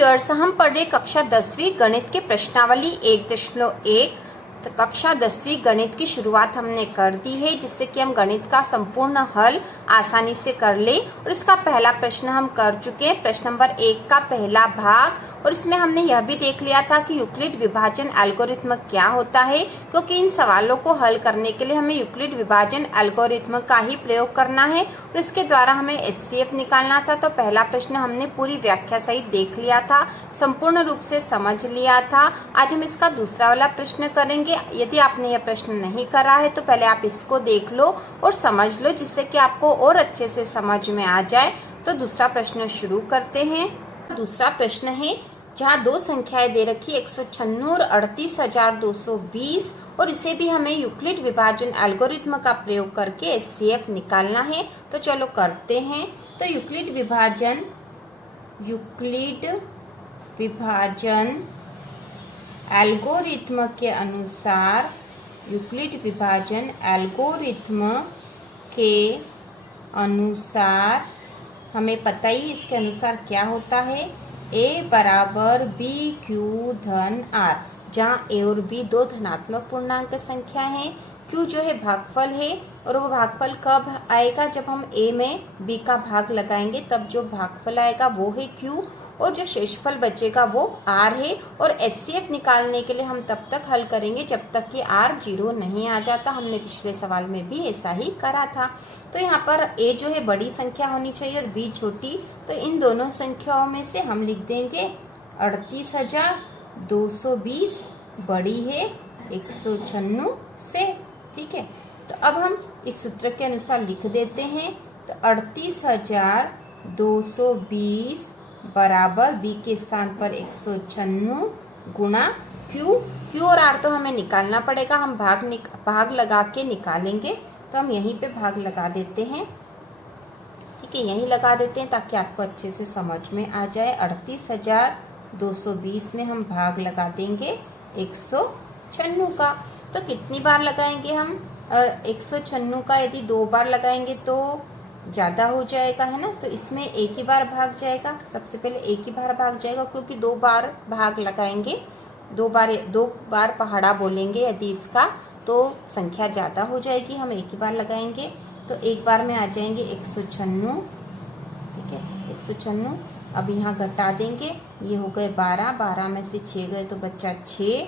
Viewers, हम पढ़ रहे कक्षा 10वीं गणित के प्रश्नावली 1.1। कक्षा 10वीं गणित की शुरुआत हमने कर दी है, जिससे कि हम गणित का संपूर्ण हल आसानी से कर ले। और इसका पहला प्रश्न हम कर चुके हैं, प्रश्न नंबर 1 का पहला भाग। और इसमें हमने यह भी देख लिया था कि यूक्लिड विभाजन एल्गोरिथ्म क्या होता है, क्योंकि इन सवालों को हल करने के लिए हमें यूक्लिड विभाजन एल्गोरिथ्म का ही प्रयोग करना है और इसके द्वारा हमें एचसीएफ निकालना था। तो पहला प्रश्न हमने पूरी व्याख्या सहित देख लिया था, संपूर्ण रूप से समझ लिया था। आज हम इसका दूसरा वाला प्रश्न करेंगे। यदि आपने यह प्रश्न नहीं करा है तो पहले आप इसको देख लो और समझ लो, जिससे कि आपको और अच्छे से समझ में आ जाए। तो दूसरा प्रश्न शुरू करते हैं। दूसरा प्रश्न है, जहाँ दो संख्याएं दे रखी 196 और 38,220 और इसे भी हमें यूक्लिड विभाजन एल्गोरिथ्म का प्रयोग करके एचसीएफ निकालना है। तो चलो करते हैं। तो यूक्लिड विभाजन एल्गोरिथ्म के अनुसार, यूक्लिड विभाजन एल्गोरिथ्म के अनुसार हमें पता ही इसके अनुसार क्या होता है, a बराबर बी क्यू धन आर, जहाँ a और b दो धनात्मक पूर्णांक संख्या हैं। q जो है भागफल है और वो भागफल कब आएगा, जब हम a में b का भाग लगाएंगे, तब जो भागफल आएगा वो है q और जो शेषफल बचेगा वो r है। और एचसीएफ निकालने के लिए हम तब तक हल करेंगे जब तक कि r 0 नहीं आ जाता। हमने पिछले सवाल में भी ऐसा ही करा था। तो यहाँ पर a जो है बड़ी संख्या होनी चाहिए और b छोटी। तो इन दोनों संख्याओं में से हम लिख देंगे 38,220 बड़ी है 196 से। ठीक है, तो अब हम इस सूत्र के अनुसार लिख देते हैं। तो 38,220 बराबर b के स्थान पर 196 गुणा q और r तो हमें निकालना पड़ेगा, हम भाग लगा के निकालेंगे। तो हम यहीं पे भाग लगा देते हैं। ठीक है, यहीं लगा देते हैं ताकि आपको अच्छे से समझ में आ जाए। 38,220 में हम भाग लगा देंगे 196 का। तो कितनी बार लगाएंगे हम 196 का? यदि 2 बार लगाएंगे तो ज़्यादा हो जाएगा, है ना। तो इसमें एक ही बार भाग जाएगा, सबसे पहले एक ही बार भाग जाएगा, क्योंकि 2 बार भाग लगाएंगे, 2 बार पहाड़ा बोलेंगे यदि इसका, तो संख्या ज़्यादा हो जाएगी। हम एक ही बार लगाएंगे तो एक बार में आ जाएंगे 196। ठीक है, 196। अब यहाँ घटा देंगे, ये हो गए 12 में से 6 गए तो बचा 6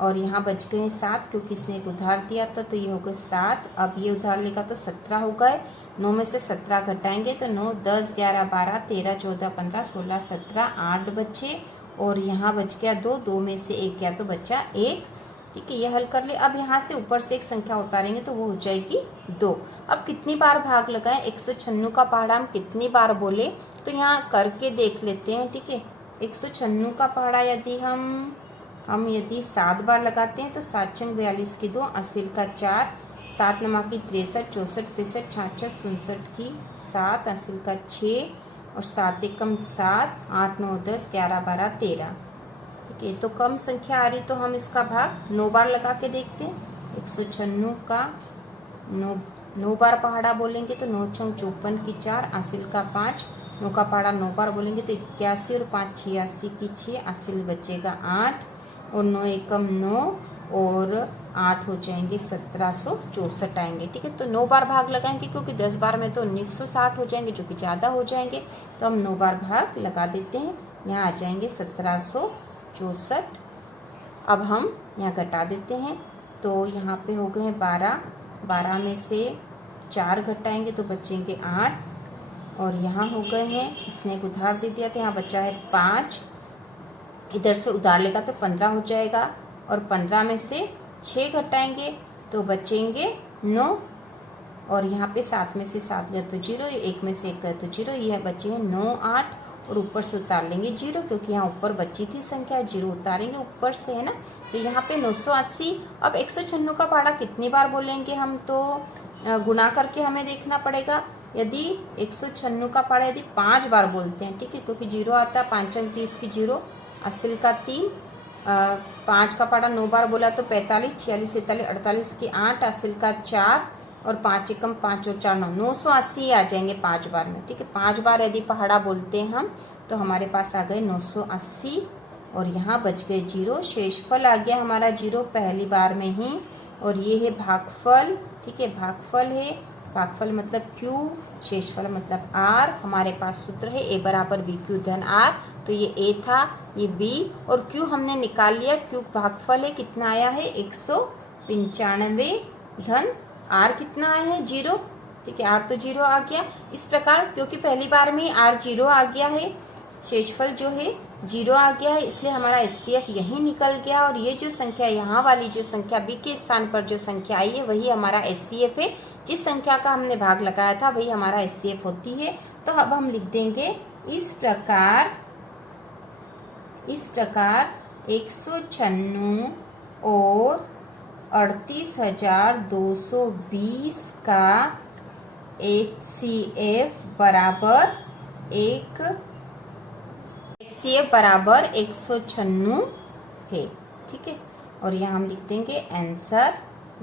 और यहाँ बच गए 7, क्योंकि इसने एक उधार दिया था तो ये हो गए 7। अब ये उधार लेगा तो 17 हो गए। 9 में से 17 घटाएंगे तो 9, 10, 11, 12, 13, 14, 15, 16, 17, 8 बचे और यहाँ बच गया 2 में से 1 गया तो बचा 1। ठीक है, ये हल कर ले। अब यहाँ से ऊपर से एक संख्या उतारेंगे तो वो हो जाएगी 2। अब कितनी बार भाग लगाएं, 196 का पहाड़ा हम कितनी बार बोले तो यहाँ करके देख लेते हैं। ठीक है, 196 का पहाड़ा यदि हम यदि 7 बार लगाते हैं तो 7 छंग 42 की 2, 80 का 4, 7 नमा की 63, 64, 65, 66, 67 की 7, 80 का 6 और 7 एकम 7, 8, 9, 10, 11, 12, 13। ठीक है, तो कम संख्या आ रही तो हम इसका भाग 9 बार लगा के देखते हैं। 196 का 9 बार पहाड़ा बोलेंगे तो 9 छंग 54 की 4, 80 का 5, 9 का पहाड़ा 9 बार बोलेंगे तो 81 और 5 86 की 6, 80 बचेगा 8 और 9 एकम 9 और 8 हो जाएंगे 1764 आएंगे। ठीक है, तो 9 बार भाग लगाएंगे, क्योंकि 10 बार में तो 1960 हो जाएंगे, जो कि ज़्यादा हो जाएंगे। तो हम 9 बार भाग लगा देते हैं, यहाँ आ जाएंगे 1764। अब हम यहाँ घटा देते हैं तो यहाँ पे हो गए 12 में से 4 घटाएंगे तो बचेंगे 8 और यहाँ हो गए हैं, इसने एक उधार दे दिया था, यहाँ बचा है 5, इधर से उधार लेगा तो 15 हो जाएगा और 15 में से 6 घटाएंगे तो बचेंगे 9 और यहाँ पे 7 में से 7 गए तो 0, 1 में से 1 गए तो 0, यह बचे हैं 9, 8 और ऊपर से उतार लेंगे 0, क्योंकि यहाँ ऊपर बची थी संख्या, 0 उतारेंगे ऊपर से, है ना। तो यहाँ पे 980। अब 196 का पहाड़ा कितनी बार बोलेंगे हम, तो गुणा करके हमें देखना पड़ेगा। यदि 196 का पहाड़ा यदि 5 बार बोलते हैं, ठीक है, क्योंकि 0 आता है, 5 अंक 30 की 0, 80 का 3, 5 का पहाड़ा 9 बार बोला तो 45, 46, 47, 48 की 8, 80 का 4, और 5 एकम 5 और 4 9, 980 आ जाएंगे 5 बार में। ठीक है, 5 बार यदि पहाड़ा बोलते हैं हम तो हमारे पास आ गए 980 और यहाँ बच गए 0। शेषफल आ गया हमारा 0 पहली बार में ही। और ये है भागफल। ठीक है, भागफल है, भागफल मतलब Q, शेषफल मतलब R। हमारे पास सूत्र है A बराबर BQ धन R। तो ये A था, ये B और Q हमने निकाल लिया। Q भागफल है, कितना आया है 195 धन R कितना आया है 0। ठीक है, R तो 0 आ गया। इस प्रकार क्योंकि पहली बार में R 0 आ गया है, शेषफल जो है 0 आ गया है, इसलिए हमारा HCF यही निकल गया। और ये जो संख्या यहाँ वाली जो संख्या B के स्थान पर जो संख्या आई है वही हमारा HCF है। जिस संख्या का हमने भाग लगाया था वही हमारा HCF होती है। तो अब हम लिख देंगे इस प्रकार 196 और 38,220 का HCF बराबर 196 है। ठीक है, और यहाँ हम लिख देंगे आंसर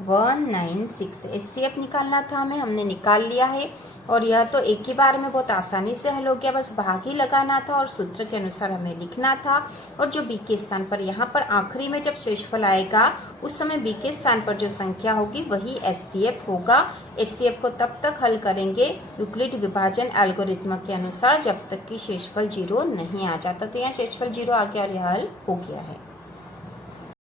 196। HCF निकालना था हमें, हमने निकाल लिया है। और यह तो एक ही बार में बहुत आसानी से हल हो गया, बस भाग ही लगाना था और सूत्र के अनुसार हमें लिखना था। और जो B के स्थान पर यहाँ पर आखिरी में जब शेषफल आएगा उस समय B के स्थान पर जो संख्या होगी वही HCF होगा। HCF को तब तक हल करेंगे यूक्लिड विभाजन एल्गोरिथम के अनुसार जब तक कि शेषफल 0 नहीं आ जाता। तो यहाँ शेषफल 0 आ गया और यह हल हो गया है।